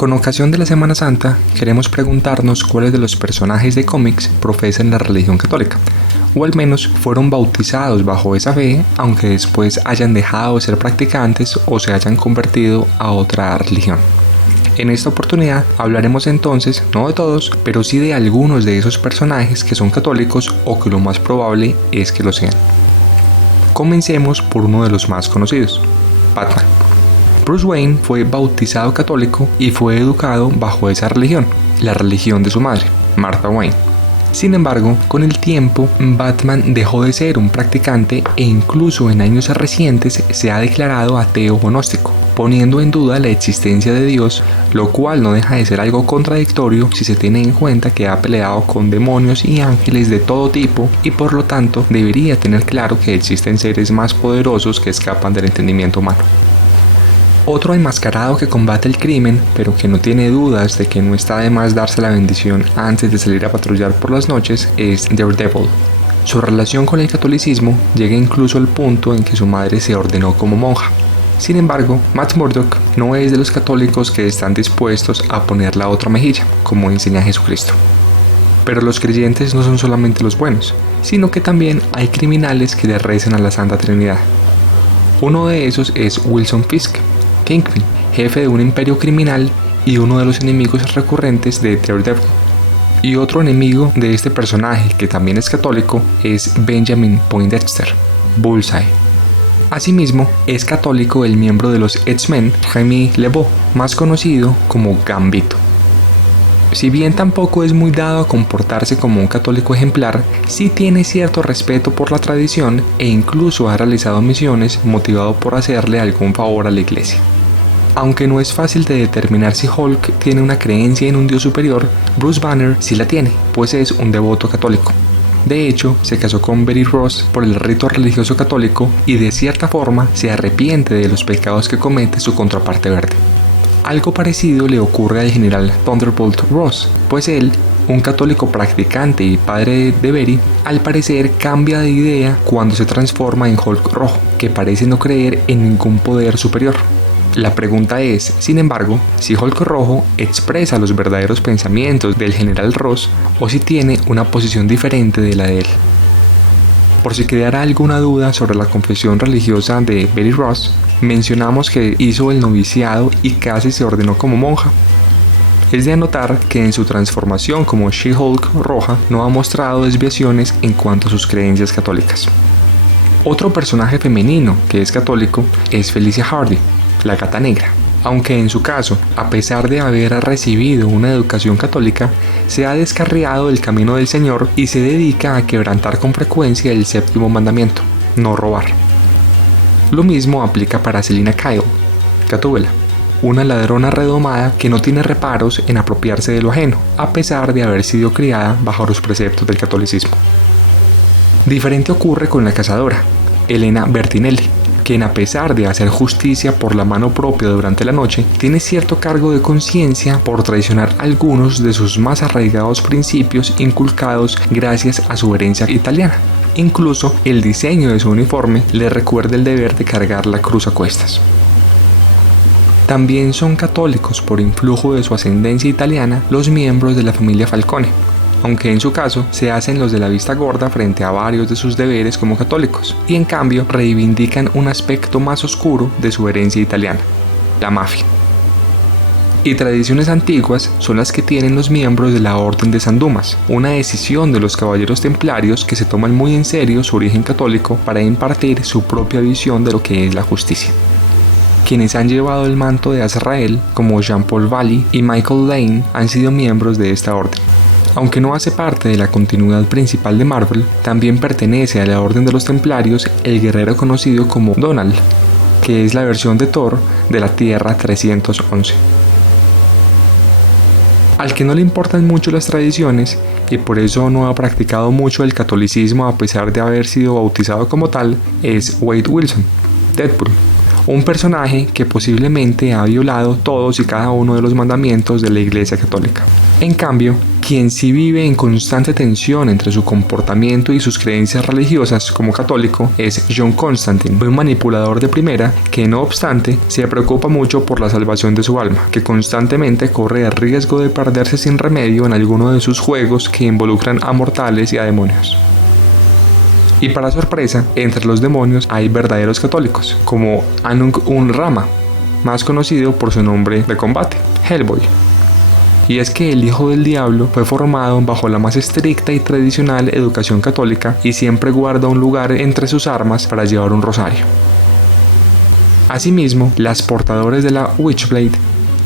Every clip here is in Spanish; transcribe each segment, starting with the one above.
Con ocasión de la Semana Santa, queremos preguntarnos cuáles de los personajes de cómics profesan la religión católica, o al menos fueron bautizados bajo esa fe, aunque después hayan dejado de ser practicantes o se hayan convertido a otra religión. En esta oportunidad hablaremos entonces, no de todos, pero sí de algunos de esos personajes que son católicos o que lo más probable es que lo sean. Comencemos por uno de los más conocidos, Batman. Bruce Wayne fue bautizado católico y fue educado bajo esa religión, la religión de su madre, Martha Wayne. Sin embargo, con el tiempo, Batman dejó de ser un practicante e incluso en años recientes se ha declarado ateo o gnóstico, poniendo en duda la existencia de Dios, lo cual no deja de ser algo contradictorio si se tiene en cuenta que ha peleado con demonios y ángeles de todo tipo y por lo tanto debería tener claro que existen seres más poderosos que escapan del entendimiento humano. Otro enmascarado que combate el crimen, pero que no tiene dudas de que no está de más darse la bendición antes de salir a patrullar por las noches, es Daredevil. Su relación con el catolicismo llega incluso al punto en que su madre se ordenó como monja. Sin embargo, Matt Murdock no es de los católicos que están dispuestos a poner la otra mejilla, como enseña Jesucristo. Pero los creyentes no son solamente los buenos, sino que también hay criminales que le rezan a la Santa Trinidad. Uno de esos es Wilson Fisk, Kingpin, jefe de un imperio criminal y uno de los enemigos recurrentes de Daredevil. Y otro enemigo de este personaje, que también es católico, es Benjamin Poindexter, Bullseye. Asimismo, es católico el miembro de los X-Men, Remy LeBeau, más conocido como Gambito. Si bien tampoco es muy dado a comportarse como un católico ejemplar, sí tiene cierto respeto por la tradición e incluso ha realizado misiones motivado por hacerle algún favor a la iglesia. Aunque no es fácil de determinar si Hulk tiene una creencia en un dios superior, Bruce Banner sí la tiene, pues es un devoto católico. De hecho, se casó con Betty Ross por el rito religioso católico y de cierta forma se arrepiente de los pecados que comete su contraparte verde. Algo parecido le ocurre al general Thunderbolt Ross, pues él, un católico practicante y padre de Betty, al parecer cambia de idea cuando se transforma en Hulk rojo, que parece no creer en ningún poder superior. La pregunta es, sin embargo, si Hulk rojo expresa los verdaderos pensamientos del general Ross o si tiene una posición diferente de la de él. Por si quedara alguna duda sobre la confesión religiosa de Betty Ross, mencionamos que hizo el noviciado y casi se ordenó como monja. Es de anotar que en su transformación como She-Hulk roja no ha mostrado desviaciones en cuanto a sus creencias católicas. Otro personaje femenino que es católico es Felicia Hardy, la Gata Negra, aunque en su caso, a pesar de haber recibido una educación católica, se ha descarriado del camino del Señor y se dedica a quebrantar con frecuencia el séptimo mandamiento, no robar. Lo mismo aplica para Selina Kyle, Gatúbela, una ladrona redomada que no tiene reparos en apropiarse de lo ajeno, a pesar de haber sido criada bajo los preceptos del catolicismo. Diferente ocurre con la cazadora, Elena Bertinelli, quien a pesar de hacer justicia por la mano propia durante la noche, tiene cierto cargo de conciencia por traicionar algunos de sus más arraigados principios inculcados gracias a su herencia italiana. Incluso el diseño de su uniforme le recuerda el deber de cargar la cruz a cuestas. También son católicos por influjo de su ascendencia italiana los miembros de la familia Falcone, aunque en su caso se hacen los de la vista gorda frente a varios de sus deberes como católicos, y en cambio reivindican un aspecto más oscuro de su herencia italiana, la mafia. Y tradiciones antiguas son las que tienen los miembros de la Orden de San Dumas, una decisión de los caballeros templarios que se toman muy en serio su origen católico para impartir su propia visión de lo que es la justicia. Quienes han llevado el manto de Azrael, como Jean-Paul Valli y Michael Lane, han sido miembros de esta orden. Aunque no hace parte de la continuidad principal de Marvel, también pertenece a la Orden de los Templarios el guerrero conocido como Donald, que es la versión de Thor de la Tierra 311. Al que no le importan mucho las tradiciones y por eso no ha practicado mucho el catolicismo a pesar de haber sido bautizado como tal, es Wade Wilson, Deadpool, un personaje que posiblemente ha violado todos y cada uno de los mandamientos de la Iglesia Católica. En cambio, Quien sí vive en constante tensión entre su comportamiento y sus creencias religiosas como católico es John Constantine, un manipulador de primera que no obstante se preocupa mucho por la salvación de su alma, que constantemente corre el riesgo de perderse sin remedio en alguno de sus juegos que involucran a mortales y a demonios. Y para sorpresa, entre los demonios hay verdaderos católicos, como Anung-Un-Rama, más conocido por su nombre de combate, Hellboy. Y es que el hijo del diablo fue formado bajo la más estricta y tradicional educación católica y siempre guarda un lugar entre sus armas para llevar un rosario. Asimismo, las portadoras de la Witchblade,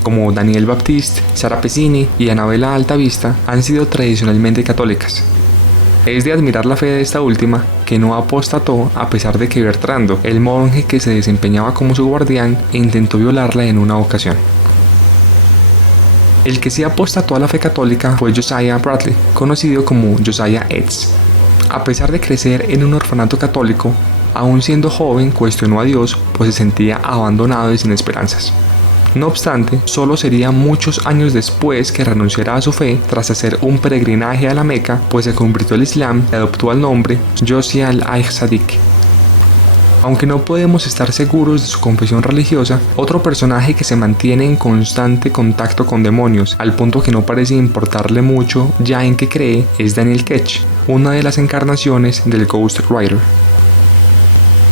como Danielle Baptiste, Sara Pezzini y Annabella Altavista, han sido tradicionalmente católicas. Es de admirar la fe de esta última, que no apostató a pesar de que Bertrando, el monje que se desempeñaba como su guardián, intentó violarla en una ocasión. El que sí apostató a la fe católica fue Josiah Bradley, conocido como Josiah Etz. A pesar de crecer en un orfanato católico, aún siendo joven cuestionó a Dios, pues se sentía abandonado y sin esperanzas. No obstante, solo sería muchos años después que renunciara a su fe tras hacer un peregrinaje a la Meca, pues se convirtió al Islam y adoptó el nombre Josiah al-Sadiq. Aunque no podemos estar seguros de su confesión religiosa, otro personaje que se mantiene en constante contacto con demonios, al punto que no parece importarle mucho ya en qué cree, es Daniel Ketch, una de las encarnaciones del Ghost Rider.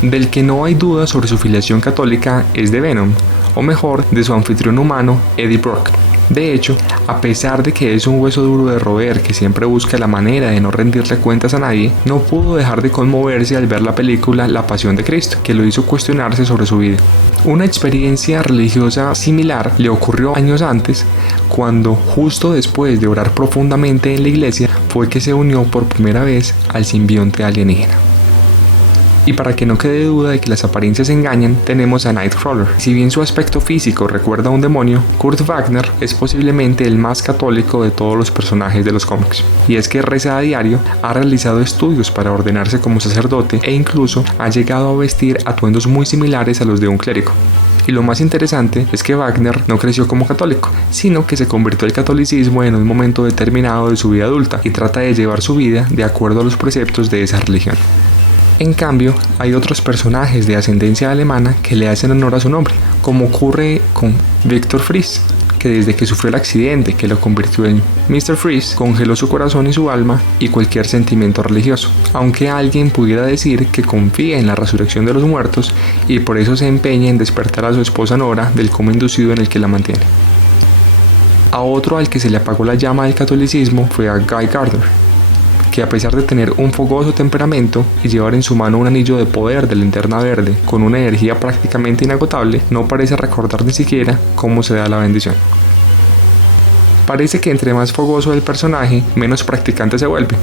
Del que no hay duda sobre su filiación católica es de Venom, o mejor, de su anfitrión humano, Eddie Brock. De hecho, a pesar de que es un hueso duro de roer que siempre busca la manera de no rendirle cuentas a nadie, no pudo dejar de conmoverse al ver la película La Pasión de Cristo, que lo hizo cuestionarse sobre su vida. Una experiencia religiosa similar le ocurrió años antes, cuando justo después de orar profundamente en la iglesia, fue que se unió por primera vez al simbionte alienígena. Y para que no quede duda de que las apariencias engañan, tenemos a Nightcrawler. Si bien su aspecto físico recuerda a un demonio, Kurt Wagner es posiblemente el más católico de todos los personajes de los cómics. Y es que reza a diario, ha realizado estudios para ordenarse como sacerdote e incluso ha llegado a vestir atuendos muy similares a los de un clérigo. Y lo más interesante es que Wagner no creció como católico, sino que se convirtió al catolicismo en un momento determinado de su vida adulta y trata de llevar su vida de acuerdo a los preceptos de esa religión. En cambio, hay otros personajes de ascendencia alemana que le hacen honor a su nombre, como ocurre con Victor Fries, que desde que sufrió el accidente que lo convirtió en Mr. Freeze, congeló su corazón y su alma y cualquier sentimiento religioso, aunque alguien pudiera decir que confía en la resurrección de los muertos y por eso se empeña en despertar a su esposa Nora del coma inducido en el que la mantiene. A otro al que se le apagó la llama del catolicismo fue a Guy Gardner, que a pesar de tener un fogoso temperamento y llevar en su mano un anillo de poder de linterna verde con una energía prácticamente inagotable, no parece recordar ni siquiera cómo se da la bendición. Parece que entre más fogoso el personaje, menos practicante se vuelve,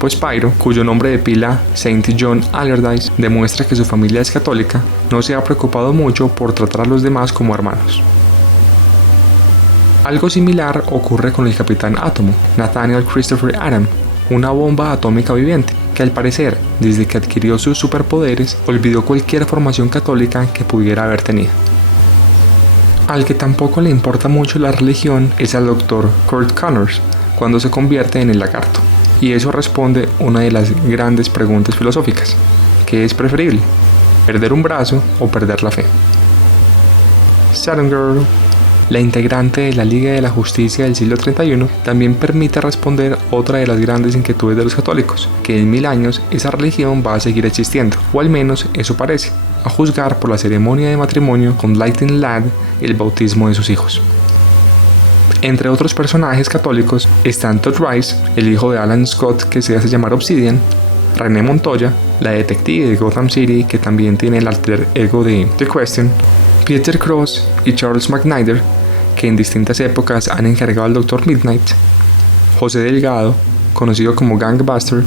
pues Pyro, cuyo nombre de pila Saint John Allardyce demuestra que su familia es católica, no se ha preocupado mucho por tratar a los demás como hermanos. Algo similar ocurre con el Capitán Átomo, Nathaniel Christopher Adam, una bomba atómica viviente, que al parecer, desde que adquirió sus superpoderes, olvidó cualquier formación católica que pudiera haber tenido. Al que tampoco le importa mucho la religión es al Dr. Kurt Connors, cuando se convierte en el lagarto. Y eso responde una de las grandes preguntas filosóficas: ¿qué es preferible? ¿Perder un brazo o perder la fe? Saturn Girl, la integrante de la Liga de la Justicia del siglo XXI, también permite responder otra de las grandes inquietudes de los católicos, que en 1000 años esa religión va a seguir existiendo, o al menos eso parece, a juzgar por la ceremonia de matrimonio con Lightning Lad y el bautismo de sus hijos. Entre otros personajes católicos están Todd Rice, el hijo de Alan Scott que se hace llamar Obsidian, René Montoya, la detective de Gotham City que también tiene el alter ego de The Question, Peter Cross y Charles McNider, que en distintas épocas han encargado al Dr. Midnight, José Delgado, conocido como Gangbuster,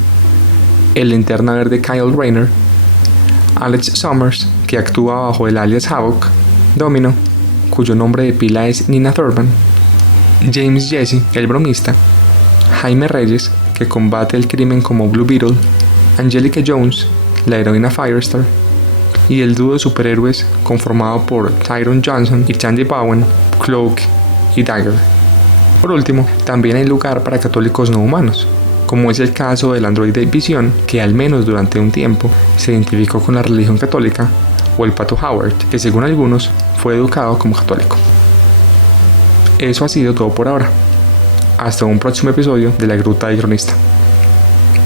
el Linterna Verde Kyle Rayner, Alex Summers, que actúa bajo el alias Havoc, Domino, cuyo nombre de pila es Nina Thurman, James Jesse, el bromista, Jaime Reyes, que combate el crimen como Blue Beetle, Angelica Jones, la heroína Firestar, y el dúo de superhéroes conformado por Tyron Johnson y Tandy Bowen, Cloak y Dagger. Por último, también hay lugar para católicos no humanos, como es el caso del androide Visión, que al menos durante un tiempo se identificó con la religión católica, o el Pato Howard, que según algunos fue educado como católico. Eso ha sido todo por ahora. Hasta un próximo episodio de La Gruta del Cronista.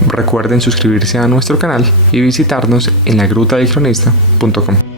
Recuerden suscribirse a nuestro canal y visitarnos en lagrutadelcronista.com.